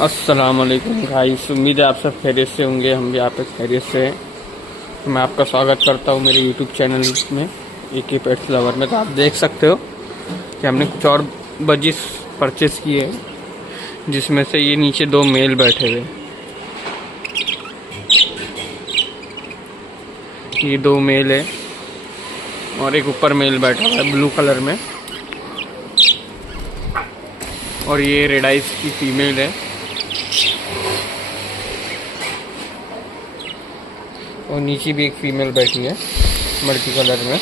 अस्सलाम वालेकुम गाइस, उम्मीद है आप सब खैरियत से होंगे। हम भी आप पे खैरियत से हैं। तो मैं आपका स्वागत करता हूँ मेरे यूट्यूब चैनल में एक ही पेट्स लवर में। तो आप देख सकते हो कि हमने कुछ और बजीज परचेस किए हैं, जिसमें से ये नीचे दो मेल बैठे हुए। ये दो मेल है और एक ऊपर मेल बैठा हुआ है ब्लू कलर में, और ये रेड आइज की फीमेल है। और नीचे भी एक फीमेल बैठी है मल्टी कलर में।